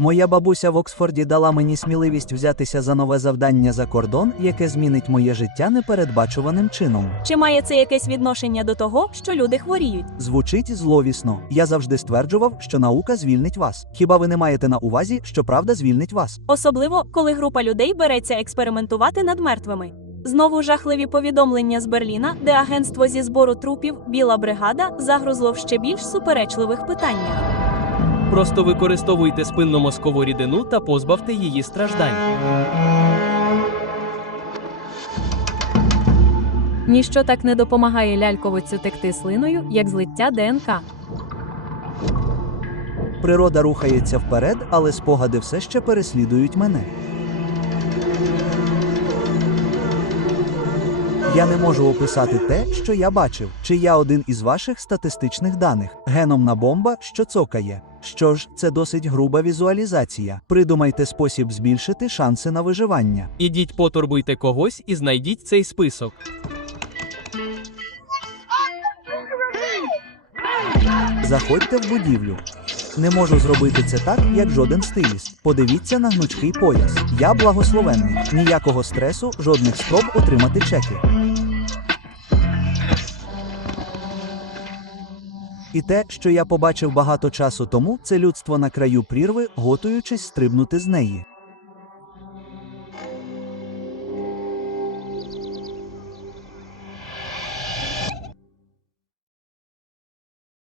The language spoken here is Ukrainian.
Моя бабуся в Оксфорді дала мені сміливість взятися за нове завдання за кордон, яке змінить моє життя непередбачуваним чином. Чи має це якесь відношення до того, що люди хворіють? Звучить зловісно. Я завжди стверджував, що наука звільнить вас. Хіба ви не маєте на увазі, що правда звільнить вас? Особливо, коли група людей береться експериментувати над мертвими. Знову жахливі повідомлення з Берліна, де агентство зі збору трупів Біла бригада загрузло в ще більш суперечливих питаннях. Просто використовуйте спинномозкову рідину та позбавте її страждань. Ніщо так не допомагає ляльковицю текти слиною, як злиття ДНК. Природа рухається вперед, але спогади все ще переслідують мене. Я не можу описати те, що я бачив, чи я один із ваших статистичних даних. Геномна бомба, що цокає. Що ж, це досить груба візуалізація. Придумайте спосіб збільшити шанси на виживання. Ідіть потурбуйте когось і знайдіть цей список. Заходьте в будівлю. Не можу зробити це так, як жоден стиліст. Подивіться на гнучкий пояс. Я благословенний. Ніякого стресу, жодних спроб отримати чеки. І те, що я побачив багато часу тому, це людство на краю прірви, готуючись стрибнути з неї.